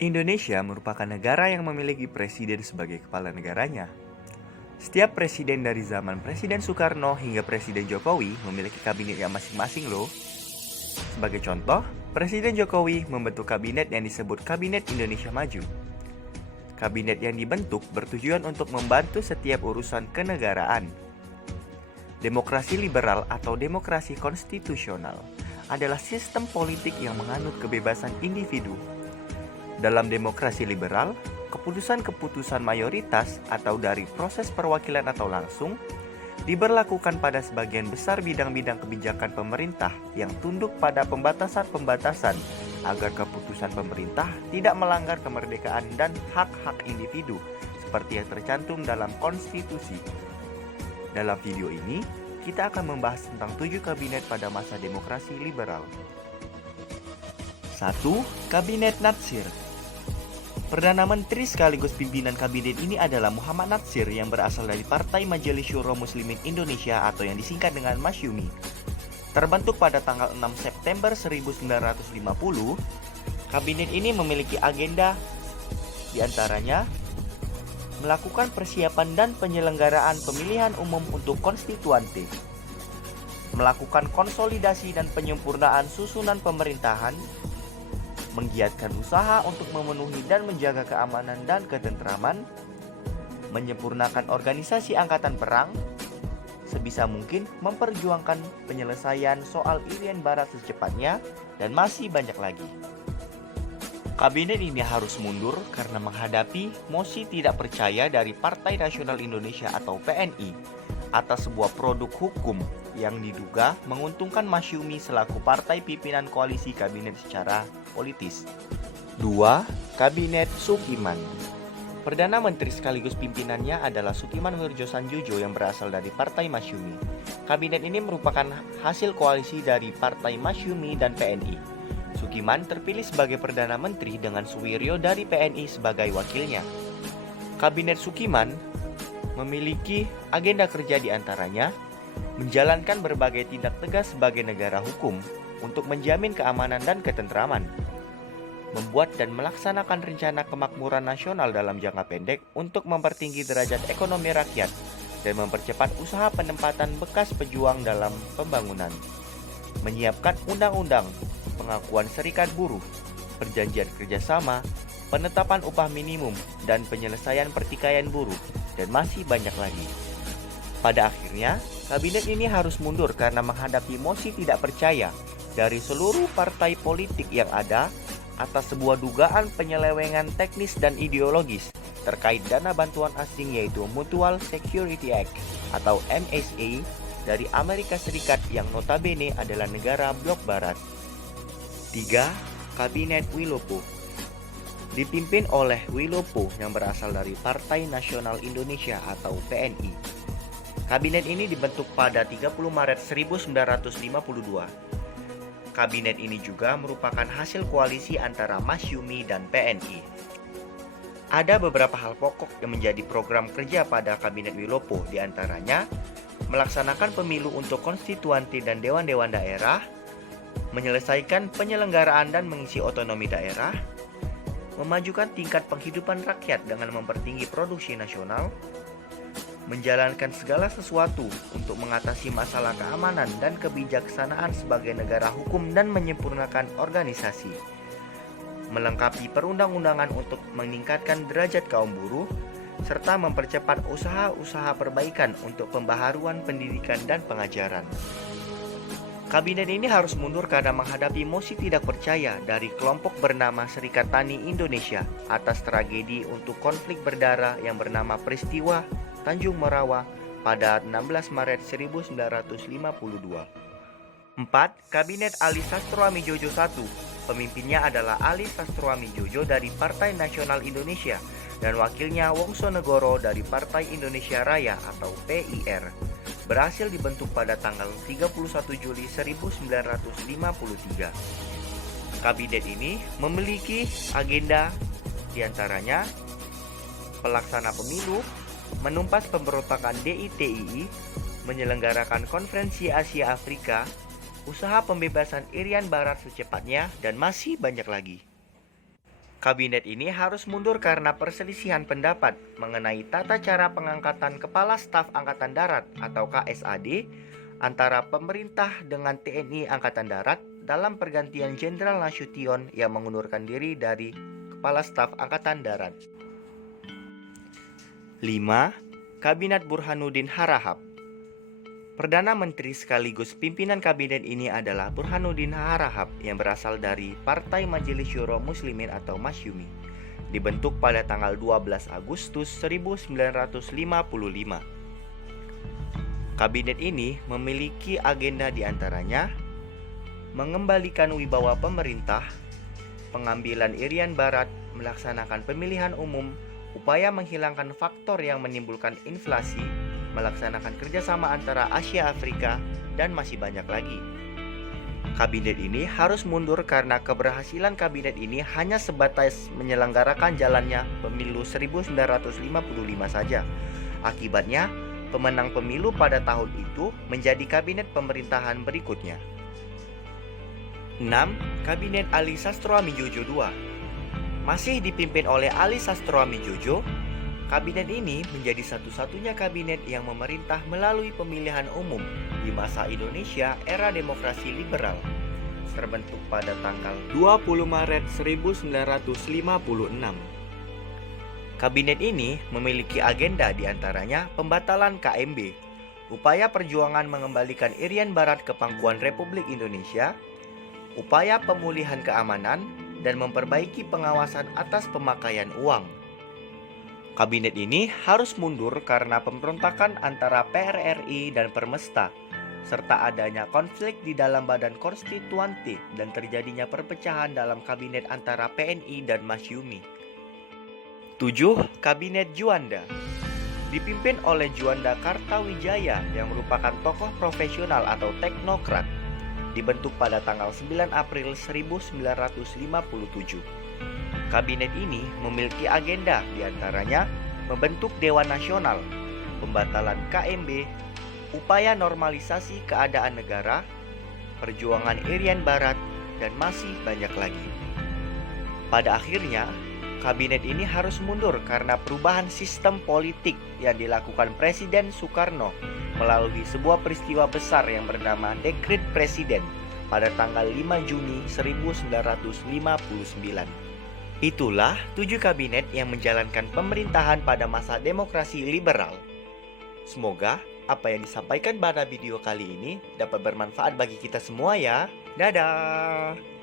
Indonesia merupakan negara yang memiliki presiden sebagai kepala negaranya. Setiap presiden dari zaman Presiden Soekarno hingga Presiden Jokowi memiliki kabinetnya masing-masing loh. Sebagai contoh, Presiden Jokowi membentuk kabinet yang disebut Kabinet Indonesia Maju. Kabinet yang dibentuk bertujuan untuk membantu setiap urusan kenegaraan. Demokrasi liberal atau demokrasi konstitusional adalah sistem politik yang menganut kebebasan individu. Dalam demokrasi liberal, keputusan-keputusan mayoritas atau dari proses perwakilan atau langsung diberlakukan pada sebagian besar bidang-bidang kebijakan pemerintah yang tunduk pada pembatasan-pembatasan agar keputusan pemerintah tidak melanggar kemerdekaan dan hak-hak individu seperti yang tercantum dalam konstitusi. Dalam video ini, kita akan membahas tentang 7 kabinet pada masa demokrasi liberal. 1. Kabinet Natsir. Perdana Menteri sekaligus pimpinan kabinet ini adalah Muhammad Natsir yang berasal dari Partai Majelis Syuro Muslimin Indonesia atau yang disingkat dengan Masyumi. Terbentuk pada tanggal 6 September 1950, kabinet ini memiliki agenda diantaranya melakukan persiapan dan penyelenggaraan pemilihan umum untuk konstituante, melakukan konsolidasi dan penyempurnaan susunan pemerintahan, menggiatkan usaha untuk memenuhi dan menjaga keamanan dan ketentraman, menyempurnakan organisasi angkatan perang, sebisa mungkin memperjuangkan penyelesaian soal Irian Barat secepatnya, dan masih banyak lagi. Kabinet ini harus mundur karena menghadapi mosi tidak percaya dari Partai Nasional Indonesia atau PNI atas sebuah produk hukum yang diduga menguntungkan Masyumi selaku partai pimpinan koalisi kabinet secara politis. 2. Kabinet Sukiman. Perdana Menteri sekaligus pimpinannya adalah Sukiman Wirjo Sanjojo yang berasal dari Partai Masyumi. Kabinet ini merupakan hasil koalisi dari Partai Masyumi dan PNI. Sukiman terpilih sebagai Perdana Menteri dengan Suwiryo dari PNI sebagai wakilnya. Kabinet Sukiman memiliki agenda kerja diantaranya menjalankan berbagai tindak tegas sebagai negara hukum untuk menjamin keamanan dan ketentraman, membuat dan melaksanakan rencana kemakmuran nasional dalam jangka pendek untuk mempertinggi derajat ekonomi rakyat dan mempercepat usaha penempatan bekas pejuang dalam pembangunan, menyiapkan undang-undang, pengakuan serikat buruh, perjanjian kerjasama, penetapan upah minimum, dan penyelesaian pertikaian buruh, dan masih banyak lagi. Pada akhirnya, kabinet ini harus mundur karena menghadapi mosi tidak percaya dari seluruh partai politik yang ada atas sebuah dugaan penyelewengan teknis dan ideologis terkait dana bantuan asing yaitu Mutual Security Act atau MSA dari Amerika Serikat yang notabene adalah negara blok barat. 3. Kabinet Wilopo. Dipimpin oleh Wilopo yang berasal dari Partai Nasional Indonesia atau PNI. Kabinet ini dibentuk pada 30 Maret 1952. Kabinet ini juga merupakan hasil koalisi antara Masyumi dan PNI. Ada beberapa hal pokok yang menjadi program kerja pada Kabinet Wilopo, diantaranya melaksanakan pemilu untuk konstituante dan dewan-dewan daerah, menyelesaikan penyelenggaraan dan mengisi otonomi daerah, memajukan tingkat penghidupan rakyat dengan mempertinggi produksi nasional, menjalankan segala sesuatu untuk mengatasi masalah keamanan dan kebijaksanaan sebagai negara hukum dan menyempurnakan organisasi, melengkapi perundang-undangan untuk meningkatkan derajat kaum buruh, serta mempercepat usaha-usaha perbaikan untuk pembaharuan pendidikan dan pengajaran. Kabinet ini harus mundur karena menghadapi mosi tidak percaya dari kelompok bernama Serikat Tani Indonesia atas tragedi untuk konflik berdarah yang bernama peristiwa Tanjung Merawa pada 16 Maret 1952. 4. Kabinet Ali Sastroamijojo I. Pemimpinnya adalah Ali Sastroamijojo dari Partai Nasional Indonesia dan wakilnya Wongsonegoro dari Partai Indonesia Raya atau PIR. Berhasil dibentuk pada tanggal 31 Juli 1953. Kabinet ini memiliki agenda diantaranya pelaksana pemilu, menumpas pemberontakan DITII, menyelenggarakan konferensi Asia Afrika, usaha pembebasan Irian Barat secepatnya, dan masih banyak lagi. Kabinet ini harus mundur karena perselisihan pendapat mengenai tata cara pengangkatan Kepala Staf Angkatan Darat atau KSAD antara pemerintah dengan TNI Angkatan Darat dalam pergantian Jenderal Nasution yang mengundurkan diri dari Kepala Staf Angkatan Darat. 5. Kabinet Burhanuddin Harahap. Perdana Menteri sekaligus pimpinan kabinet ini adalah Burhanuddin Harahap yang berasal dari Partai Majelis Syuro Muslimin atau Masyumi, dibentuk pada tanggal 12 Agustus 1955. Kabinet ini memiliki agenda diantaranya mengembalikan wibawa pemerintah, pengambilan Irian Barat, melaksanakan pemilihan umum, upaya menghilangkan faktor yang menimbulkan inflasi, melaksanakan kerjasama antara Asia Afrika, dan masih banyak lagi. Kabinet ini harus mundur karena keberhasilan kabinet ini hanya sebatas menyelenggarakan jalannya pemilu 1955 saja. Akibatnya, pemenang pemilu pada tahun itu menjadi kabinet pemerintahan berikutnya. 6. Kabinet Ali Sastroamidjojo II. Masih dipimpin oleh Ali Sastroamidjojo, kabinet ini menjadi satu-satunya kabinet yang memerintah melalui pemilihan umum di masa Indonesia era demokrasi liberal, terbentuk pada tanggal 20 Maret 1956. Kabinet ini memiliki agenda diantaranya pembatalan KMB, upaya perjuangan mengembalikan Irian Barat ke pangkuan Republik Indonesia, upaya pemulihan keamanan, dan memperbaiki pengawasan atas pemakaian uang. Kabinet ini harus mundur karena pemberontakan antara PRRI dan Permesta, serta adanya konflik di dalam badan konstituante dan terjadinya perpecahan dalam kabinet antara PNI dan Masyumi. 7. Kabinet Juanda. Dipimpin oleh Juanda Kartawijaya yang merupakan tokoh profesional atau teknokrat, dibentuk pada tanggal 9 April 1957. Kabinet ini memiliki agenda diantaranya membentuk Dewan Nasional, pembatalan KMB, upaya normalisasi keadaan negara, perjuangan Irian Barat, dan masih banyak lagi. Pada akhirnya, kabinet ini harus mundur karena perubahan sistem politik yang dilakukan Presiden Soekarno melalui sebuah peristiwa besar yang bernama Dekret Presiden pada tanggal 5 Juni 1959. Itulah 7 kabinet yang menjalankan pemerintahan pada masa demokrasi liberal. Semoga apa yang disampaikan pada video kali ini dapat bermanfaat bagi kita semua ya. Dadah!